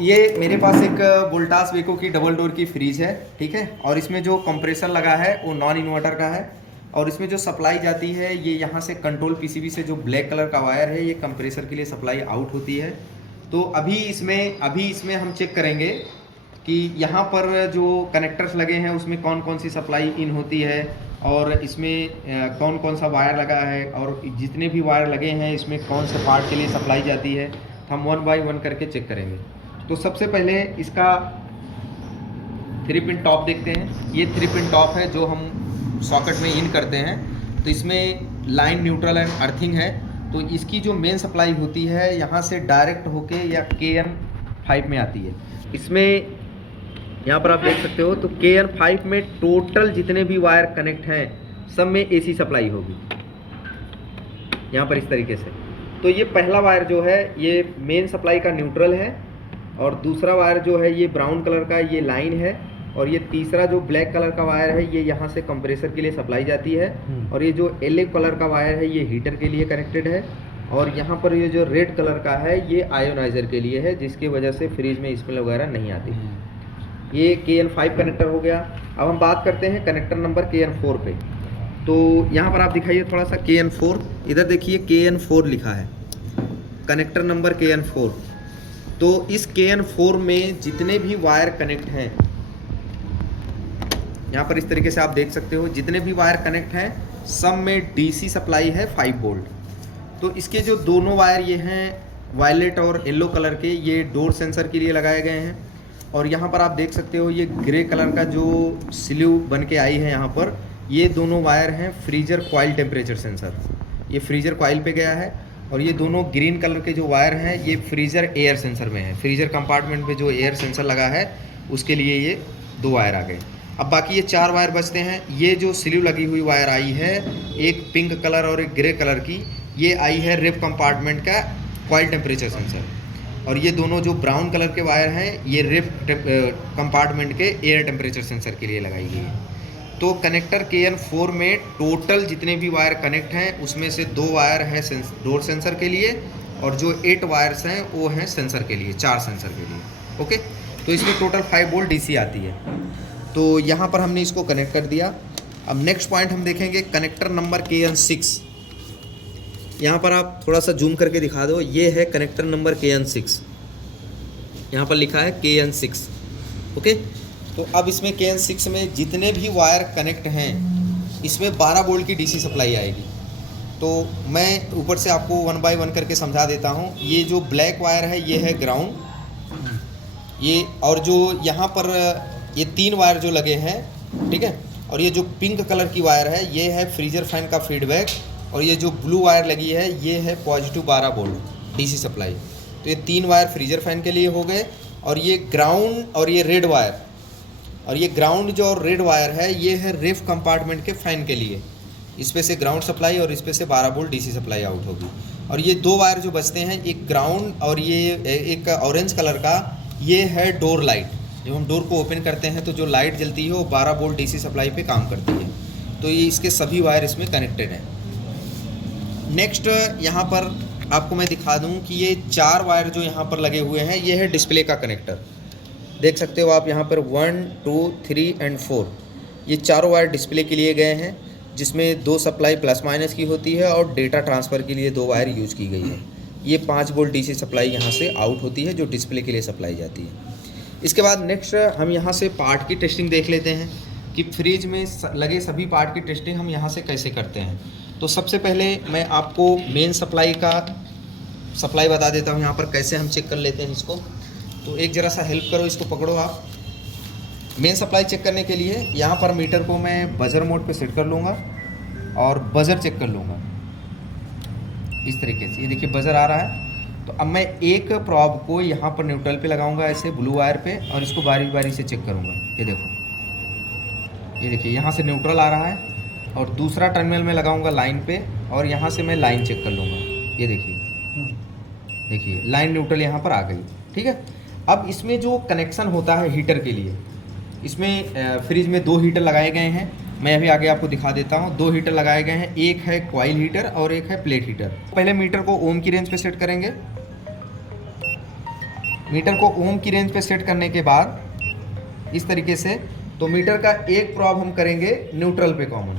ये मेरे पास एक वोल्टास वेको की डबल डोर की फ्रिज है, ठीक है। और इसमें जो कंप्रेसर लगा है वो नॉन इन्वर्टर का है। और इसमें जो सप्लाई जाती है ये यहाँ से कंट्रोल पीसीबी से जो ब्लैक कलर का वायर है ये कंप्रेसर के लिए सप्लाई आउट होती है। तो अभी इसमें हम चेक करेंगे कि यहाँ पर जो कनेक्टर्स लगे हैं उसमें कौन कौन सी सप्लाई इन होती है और इसमें कौन कौन सा वायर लगा है और जितने भी वायर लगे हैं इसमें कौन से पार्ट के लिए सप्लाई जाती है, हम 1 बाय 1 करके चेक करेंगे। तो सबसे पहले इसका 3 पिन टॉप देखते हैं। ये 3 पिन टॉप है जो हम सॉकेट में इन करते हैं। तो इसमें लाइन, न्यूट्रल एंड अर्थिंग है। तो इसकी जो मेन सप्लाई होती है यहाँ से डायरेक्ट होके या KN5 में आती है। इसमें यहाँ पर आप देख सकते हो तो KN5 में टोटल जितने भी वायर कनेक्ट हैं सब में AC सप्लाई होगी यहाँ पर इस तरीके से। तो ये पहला वायर जो है ये मेन सप्लाई का न्यूट्रल है और दूसरा वायर जो है ये ब्राउन कलर का ये लाइन है और ये तीसरा जो ब्लैक कलर का वायर है ये यहाँ से कंप्रेसर के लिए सप्लाई जाती है और ये जो येलो कलर का वायर है ये हीटर के लिए कनेक्टेड है और यहाँ पर ये जो रेड कलर का है ये आयोनाइजर के लिए है जिसकी वजह से फ्रिज में स्मेल वगैरह नहीं आती। ये KN5 कनेक्टर हो गया। अब हम बात करते हैं कनेक्टर नंबर KN4 पे। तो यहाँ पर आप दिखाइए थोड़ा सा KN4, इधर देखिए KN4 लिखा है, कनेक्टर नंबर KN4। तो इस KN4 में जितने भी वायर कनेक्ट हैं यहाँ पर इस तरीके से आप देख सकते हो, जितने भी वायर कनेक्ट हैं सब में DC सप्लाई है 5 वोल्ट। तो इसके जो दोनों वायर ये हैं वायलेट और येलो कलर के, ये डोर सेंसर के लिए लगाए गए हैं। और यहाँ पर आप देख सकते हो ये ग्रे कलर का जो स्लीव बन के आई है यहाँ पर, ये दोनों वायर हैं फ्रीजर कॉइल टेम्परेचर सेंसर। ये फ्रीजर कॉइल पे गया है। और ये दोनों ग्रीन कलर के जो वायर हैं ये फ्रीजर एयर सेंसर में है। फ्रीजर कंपार्टमेंट में जो एयर सेंसर लगा है उसके लिए ये 2 वायर आ गए। अब बाकी ये 4 वायर बचते हैं। ये जो स्लीव लगी हुई वायर आई है, एक पिंक कलर और एक ग्रे कलर की, ये आई है रेप कंपार्टमेंट का कॉइल टेम्परेचर सेंसर। और ये दोनों जो ब्राउन कलर के वायर हैं ये रेप कंपार्टमेंट के एयर टेम्परेचर सेंसर के लिए लगाई गई है। तो कनेक्टर KN4 में टोटल जितने भी वायर कनेक्ट हैं उसमें से 2 वायर हैं डोर सेंसर के लिए और जो 8 वायर्स हैं वो हैं सेंसर के लिए, 4 सेंसर के लिए। ओके, तो इसमें टोटल 5 वोल्ट DC आती है। तो यहाँ पर हमने इसको कनेक्ट कर दिया। अब नेक्स्ट पॉइंट हम देखेंगे कनेक्टर नंबर KN6। यहाँ पर आप थोड़ा सा जूम करके दिखा दो, ये है कनेक्टर नंबर KN6, यहाँ पर लिखा है KN6। ओके, तो अब इसमें KN6 में जितने भी वायर कनेक्ट हैं इसमें 12 वोल्ट की DC सप्लाई आएगी। तो मैं ऊपर से आपको 1 बाय 1 करके समझा देता हूँ। ये जो ब्लैक वायर है ये है ग्राउंड, ये और जो यहाँ पर ये 3 वायर जो लगे हैं, ठीक है। और ये जो पिंक कलर की वायर है ये है फ्रीजर फैन का फीडबैक और ये जो ब्लू वायर लगी है ये है पॉजिटिव 12 वोल्ट DC सप्लाई। तो ये 3 वायर फ्रीजर फैन के लिए हो गए। और ये ग्राउंड और ये रेड वायर, और ये ग्राउंड जो रेड वायर है ये है रेफ कंपार्टमेंट के फैन के लिए। इस पे से ग्राउंड सप्लाई और इस पे से 12 वोल्ट DC सप्लाई आउट होगी। और ये 2 वायर जो बचते हैं, एक ग्राउंड और ये एक ऑरेंज कलर का, ये है डोर लाइट। जब हम डोर को ओपन करते हैं तो जो लाइट जलती है वो 12 वोल्ट DC सप्लाई पे काम करती है। तो ये इसके सभी वायर इसमें कनेक्टेड हैं। नेक्स्ट यहाँ पर आपको मैं दिखा दूँ कि ये 4 वायर जो यहाँ पर लगे हुए हैं ये है डिस्प्ले का कनेक्टर। देख सकते हो आप यहाँ पर 1, 2, 3 एंड 4, ये चारों वायर डिस्प्ले के लिए गए हैं, जिसमें 2 सप्लाई प्लस माइनस की होती है और डेटा ट्रांसफ़र के लिए 2 वायर यूज़ की गई है। ये 5 वोल्ट DC सप्लाई यहाँ से आउट होती है जो डिस्प्ले के लिए सप्लाई जाती है। इसके बाद नेक्स्ट हम यहाँ से पार्ट की टेस्टिंग देख लेते हैं कि फ्रिज में लगे सभी पार्ट की टेस्टिंग हम यहाँ से कैसे करते हैं। तो सबसे पहले मैं आपको मेन सप्लाई बता देता हूँ यहाँ पर कैसे हम चेक कर लेते हैं इसको। तो एक ज़रा सा हेल्प करो, इसको पकड़ो आप। मेन सप्लाई चेक करने के लिए यहाँ पर मीटर को मैं बजर मोड पे सेट कर लूँगा और बजर चेक कर लूँगा इस तरीके से। ये देखिए बजर आ रहा है। तो अब मैं एक प्रॉब को यहाँ पर न्यूट्रल पे लगाऊंगा ऐसे ब्लू वायर पे और इसको बारी बारी से चेक करूँगा। ये देखो, ये देखिए यहाँ से न्यूट्रल आ रहा है और दूसरा टर्मिनल में लगाऊंगा लाइन पे और यहाँ से मैं लाइन चेक कर लूँगा। ये देखिए लाइन न्यूट्रल यहाँ पर आ गई, ठीक है। अब इसमें जो कनेक्शन होता है हीटर के लिए, इसमें फ्रिज में 2 हीटर लगाए गए हैं। मैं अभी आगे आपको दिखा देता हूँ। 2 हीटर लगाए गए हैं, एक है कॉइल हीटर और एक है प्लेट हीटर। पहले मीटर को ओम की रेंज पे सेट करेंगे। मीटर को ओम की रेंज पे सेट करने के बाद इस तरीके से, तो मीटर का एक प्रॉब हम करेंगे न्यूट्रल पे कॉमन।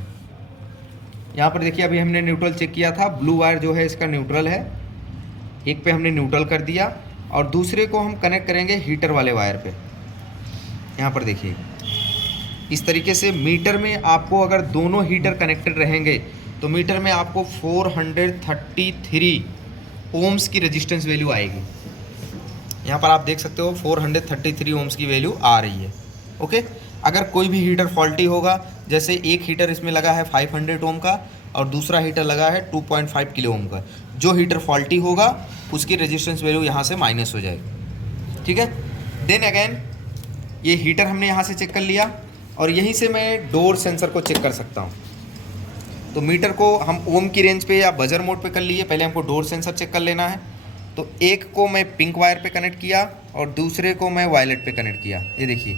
यहाँ पर देखिए अभी हमने न्यूट्रल चेक किया था, ब्लू वायर जो है इसका न्यूट्रल है, एक पे हमने न्यूट्रल कर दिया और दूसरे को हम कनेक्ट करेंगे हीटर वाले वायर पे। यहाँ पर देखिए इस तरीके से मीटर में आपको अगर दोनों हीटर कनेक्टेड रहेंगे तो मीटर में आपको 433 ओम्स की रेजिस्टेंस वैल्यू आएगी। यहाँ पर आप देख सकते हो 433 ओम्स की वैल्यू आ रही है। ओके, अगर कोई भी हीटर फॉल्टी होगा, जैसे एक हीटर इसमें लगा है 500 ओम का और दूसरा हीटर लगा है 2.5 किलो ओम का, जो हीटर फॉल्टी होगा उसकी रेजिस्टेंस वैल्यू यहाँ से माइनस हो जाएगी। ठीक है, देन अगेन ये हीटर हमने यहाँ से चेक कर लिया और यहीं से मैं डोर सेंसर को चेक कर सकता हूँ। तो मीटर को हम ओम की रेंज पे या बजर मोड पे कर लिए, पहले हमको डोर सेंसर चेक कर लेना है। तो एक को मैं पिंक वायर पे कनेक्ट किया और दूसरे को मैं वायलेट पे कनेक्ट किया। ये देखिए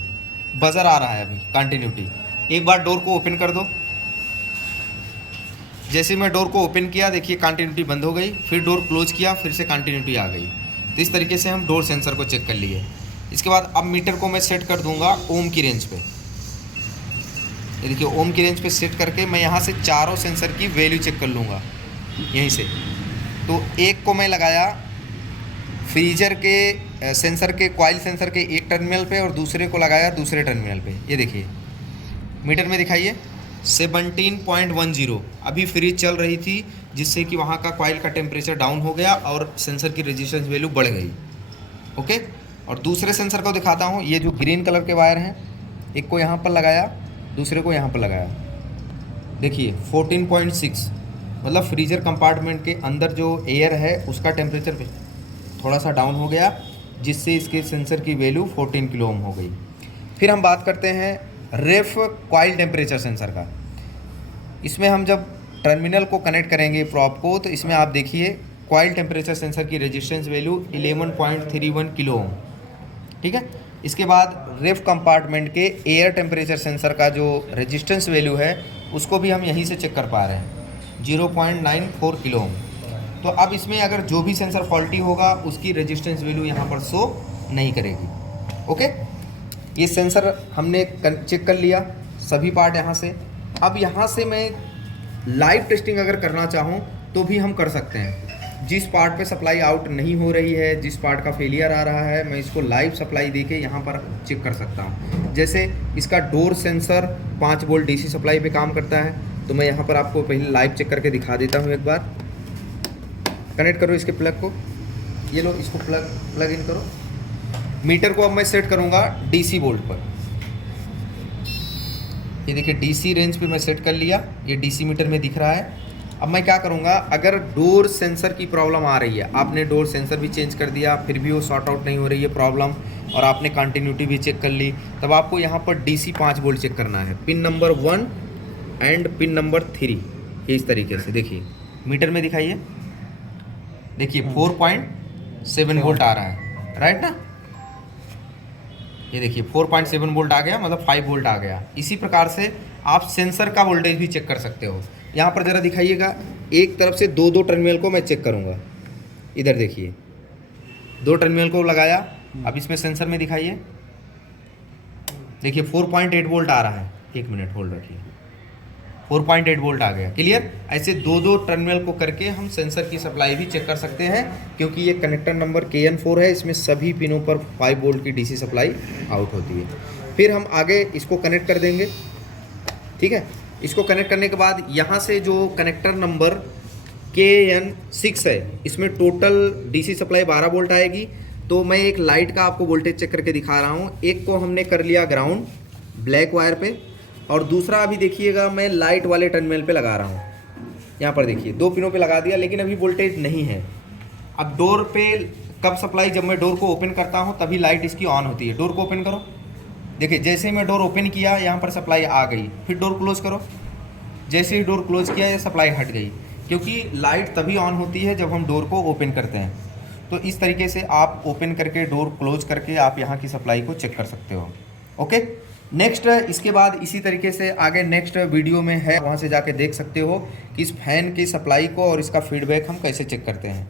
बजर आ रहा है अभी, कंटिन्यूटी। एक बार डोर को ओपन कर दो, जैसे मैं डोर को ओपन किया देखिए कंटिन्यूटी बंद हो गई, फिर डोर क्लोज किया फिर से कंटिन्यूटी आ गई। तो इस तरीके से हम डोर सेंसर को चेक कर लिए। इसके बाद अब मीटर को मैं सेट कर दूंगा ओम की रेंज पे। ये देखिए ओम की रेंज पे सेट करके मैं यहाँ से चारों सेंसर की वैल्यू चेक कर लूँगा यहीं से। तो एक को मैं लगाया फ्रीजर के सेंसर के, कॉइल सेंसर के एक टर्मिनल पे और दूसरे को लगाया दूसरे टर्मिनल पे। ये देखिए मीटर में दिखाइए 17.10 अभी फ्रीज चल रही थी, जिससे कि वहाँ का कॉइल का टेम्परेचर डाउन हो गया और सेंसर की रेजिस्टेंस वैल्यू बढ़ गई। ओके, और दूसरे सेंसर को दिखाता हूँ। ये जो ग्रीन कलर के वायर हैं, एक को यहाँ पर लगाया दूसरे को यहाँ पर लगाया। देखिए 14.6 मतलब फ्रीजर कंपार्टमेंट के अंदर जो एयर है उसका टेम्परेचर थोड़ा सा डाउन हो गया, जिससे इसके सेंसर की वैल्यू 14 किलो ओम हो गई। फिर हम बात करते हैं रेफ कॉइल टेम्परेचर सेंसर का। इसमें हम जब टर्मिनल को कनेक्ट करेंगे प्रॉब को, तो इसमें आप देखिए कॉइल टेम्परेचर सेंसर की रेजिस्टेंस वैल्यू 11.31 किलो ओम। ठीक है, इसके बाद रेफ कंपार्टमेंट के एयर टेम्परेचर सेंसर का जो रेजिस्टेंस वैल्यू है उसको भी हम यहीं से चेक कर पा रहे हैं 0.94 किलो ओम। तो अब इसमें अगर जो भी सेंसर फॉल्टी होगा उसकी रेजिस्टेंस वैल्यू यहाँ पर शो नहीं करेगी। ओके, ये सेंसर हमने चेक कर लिया सभी पार्ट यहाँ से। अब यहाँ से मैं लाइव टेस्टिंग अगर करना चाहूँ तो भी हम कर सकते हैं। जिस पार्ट पे सप्लाई आउट नहीं हो रही है, जिस पार्ट का फेलियर आ रहा है, मैं इसको लाइव सप्लाई देके यहाँ पर चेक कर सकता हूँ। जैसे इसका door sensor 5 volt DC supply पे काम करता है, तो मैं यहाँ पर आपको पहले लाइव चेक करके दिखा देता हूँ। एक बार कनेक्ट करो इसके प्लग को, ये लो इसको प्लग इन करो। मीटर को अब मैं सेट करूँगा डीसी वोल्ट पर। ये देखिए डीसी रेंज पे मैं सेट कर लिया, ये डीसी मीटर में दिख रहा है। अब मैं क्या करूँगा, अगर डोर सेंसर की प्रॉब्लम आ रही है, आपने डोर सेंसर भी चेंज कर दिया फिर भी वो सॉर्ट आउट नहीं हो रही है प्रॉब्लम, और आपने कंटिन्यूटी भी चेक कर ली, तब आपको यहाँ पर डीसी 5 वोल्ट चेक करना है, pin number 1 and pin number 3। ये इस तरीके से देखिए मीटर में दिखाइए, देखिए 4.7 वोल्ट आ रहा है, राइट ना। ये देखिए 4.7 वोल्ट आ गया, मतलब 5 वोल्ट आ गया। इसी प्रकार से आप सेंसर का वोल्टेज भी चेक कर सकते हो। यहाँ पर ज़रा दिखाइएगा, एक तरफ से दो टर्मिनल को मैं चेक करूँगा। इधर देखिए 2 टर्मिनल को लगाया, अब इसमें सेंसर में दिखाइए, देखिए 4.8 वोल्ट आ रहा है। 1 मिनट होल्ड रखिए, 4.8 वोल्ट आ गया। क्लियर, ऐसे दो टर्मिनल को करके हम सेंसर की सप्लाई भी चेक कर सकते हैं, क्योंकि ये कनेक्टर नंबर KN4 है, इसमें सभी पिनों पर 5 वोल्ट की डीसी सप्लाई आउट होती है। फिर हम आगे इसको कनेक्ट कर देंगे। ठीक है, इसको कनेक्ट करने के बाद यहाँ से जो कनेक्टर नंबर KN6 है, इसमें टोटल डीसी सप्लाई 12 वोल्ट आएगी। तो मैं एक लाइट का आपको वोल्टेज चेक करके दिखा रहा हूँ। एक को हमने कर लिया ग्राउंड ब्लैक वायर पे, और दूसरा अभी देखिएगा मैं लाइट वाले टर्मिनल पे लगा रहा हूँ। यहाँ पर देखिए 2 पिनों पे लगा दिया, लेकिन अभी वोल्टेज नहीं है। अब डोर पे कब सप्लाई, जब मैं डोर को ओपन करता हूँ तभी लाइट इसकी ऑन होती है। डोर को ओपन करो, देखिए जैसे ही मैं डोर ओपन किया यहाँ पर सप्लाई आ गई। फिर डोर क्लोज करो, जैसे ही डोर क्लोज किया ये सप्लाई हट गई, क्योंकि लाइट तभी ऑन होती है जब हम डोर को ओपन करते हैं। तो इस तरीके से आप ओपन करके डोर क्लोज करके आप यहाँ की सप्लाई को चेक कर सकते हो। ओके, नेक्स्ट इसके बाद इसी तरीके से आगे नेक्स्ट वीडियो में है, वहाँ से जाके देख सकते हो कि इस फैन की सप्लाई को और इसका फीडबैक हम कैसे चेक करते हैं।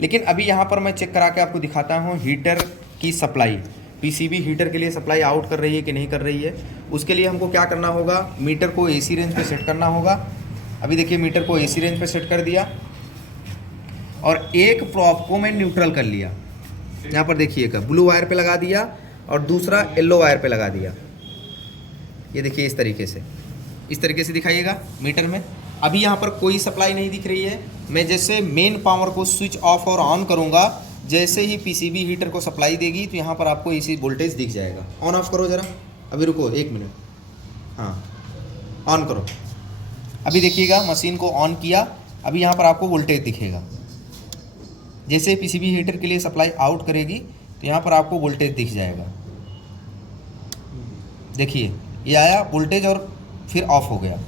लेकिन अभी यहाँ पर मैं चेक करा के आपको दिखाता हूँ हीटर की सप्लाई पीसीबी हीटर के लिए सप्लाई आउट कर रही है कि नहीं कर रही है, उसके लिए हमको क्या करना होगा, मीटर को एसी रेंज पे सेट करना होगा। अभी देखिए मीटर को एसी रेंज पे सेट कर दिया और एक प्रोब को मैं न्यूट्रल कर लिया। यहाँ पर देखिएगा ब्लू वायर पे लगा दिया और दूसरा येलो वायर पे लगा दिया। ये देखिए इस तरीके से दिखाइएगा मीटर में। अभी यहाँ पर कोई सप्लाई नहीं दिख रही है। मैं जैसे मेन पावर को स्विच ऑफ और ऑन करूँगा, जैसे ही पीसीबी हीटर को सप्लाई देगी तो यहाँ पर आपको एसी वोल्टेज दिख जाएगा। ऑन ऑफ करो ज़रा, अभी रुको 1 मिनट, हाँ ऑन करो। अभी देखिएगा मशीन को ऑन किया, अभी यहाँ पर आपको वोल्टेज दिखेगा। जैसे पीसीबी हीटर के लिए सप्लाई आउट करेगी तो यहाँ पर आपको वोल्टेज दिख जाएगा। देखिए ये आया वोल्टेज और फिर ऑफ हो गया।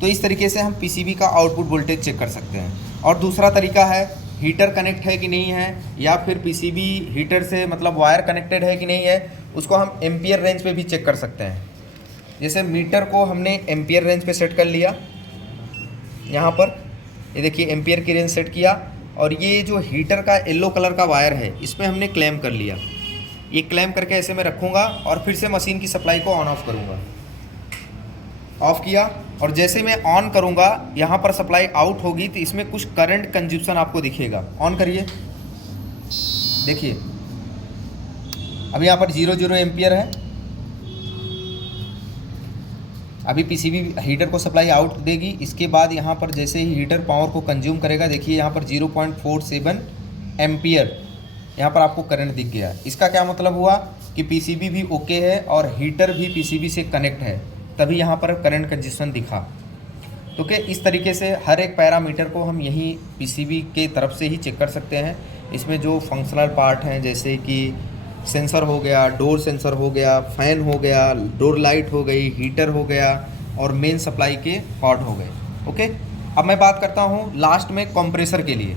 तो इस तरीके से हम पीसीबी का आउटपुट वोल्टेज चेक कर सकते हैं। और दूसरा तरीका है हीटर कनेक्ट है कि नहीं है, या फिर पीसीबी हीटर से मतलब वायर कनेक्टेड है कि नहीं है, उसको हम एम्पियर रेंज पे भी चेक कर सकते हैं। जैसे मीटर को हमने एम्पियर रेंज पे सेट कर लिया, यहाँ पर ये देखिए एम्पियर की रेंज सेट किया, और ये जो हीटर का येलो कलर का वायर है इसमें हमने क्लैम कर लिया। ये क्लैम करके ऐसे मैं रखूँगा और फिर से मशीन की सप्लाई को ऑन ऑफ करूँगा। ऑफ किया और जैसे मैं ऑन करूँगा यहाँ पर सप्लाई आउट होगी तो इसमें कुछ करंट कंज्यूप्शन आपको दिखेगा। ऑन करिए, देखिए अभी यहाँ पर 0 एम्पियर है। अभी पीसीबी हीटर को सप्लाई आउट देगी, इसके बाद यहाँ पर जैसे ही हीटर पावर को कंज्यूम करेगा, देखिए यहाँ पर 0.47 एम्पियर यहाँ पर आपको करंट दिख गया। इसका क्या मतलब हुआ कि पीसीबी भी ओके है और हीटर भी पीसीबी से कनेक्ट है, तभी यहाँ पर करंट कंज्यूशन दिखा। तो क्या इस तरीके से हर एक पैरामीटर को हम यहीं पीसीबी के तरफ से ही चेक कर सकते हैं। इसमें जो फंक्शनल पार्ट हैं जैसे कि सेंसर हो गया, डोर सेंसर हो गया, फ़ैन हो गया, डोर लाइट हो गई, हीटर हो गया और मेन सप्लाई के पार्ट हो गए। ओके, अब मैं बात करता हूँ लास्ट में कंप्रेसर के लिए,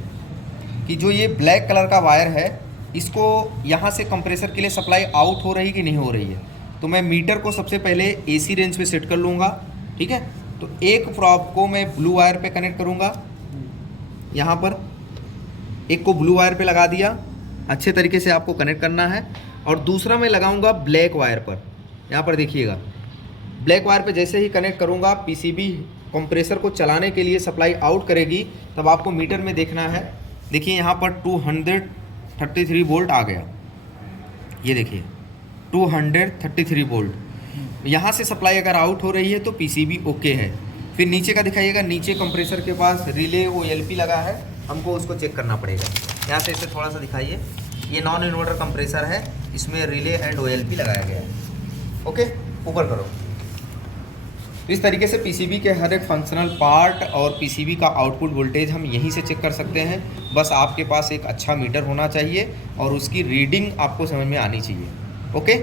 कि जो ये ब्लैक कलर का वायर है इसको यहाँ से कंप्रेसर के लिए सप्लाई आउट हो रही कि नहीं हो रही है। तो मैं मीटर को सबसे पहले एसी रेंज पे सेट कर लूँगा, ठीक है। तो एक प्रोब को मैं ब्लू वायर पे कनेक्ट करूँगा, यहाँ पर एक को ब्लू वायर पे लगा दिया, अच्छे तरीके से आपको कनेक्ट करना है। और दूसरा मैं लगाऊंगा ब्लैक वायर पर, यहाँ पर देखिएगा ब्लैक वायर पे जैसे ही कनेक्ट करूँगा पीसीबी कंप्रेसर को चलाने के लिए सप्लाई आउट करेगी, तब आपको मीटर में देखना है। देखिए यहाँ पर 233 वोल्ट आ गया, ये देखिए 233 वोल्ट। यहाँ से सप्लाई अगर आउट हो रही है तो पीसीबी ओके है। फिर नीचे का दिखाइएगा, नीचे कंप्रेसर के पास रिले ओएलपी लगा है, हमको उसको चेक करना पड़ेगा। यहाँ से इसे थोड़ा सा दिखाइए, ये नॉन इन्वर्टर कंप्रेसर है, इसमें रिले एंड ओएलपी लगाया गया है। ओके, ऊपर करो। इस तरीके से पीसीबी के हर एक फंक्शनल पार्ट और पीसीबी का आउटपुट वोल्टेज हम यहीं से चेक कर सकते हैं। बस आपके पास एक अच्छा मीटर होना चाहिए और उसकी रीडिंग आपको समझ में आनी चाहिए। ओके।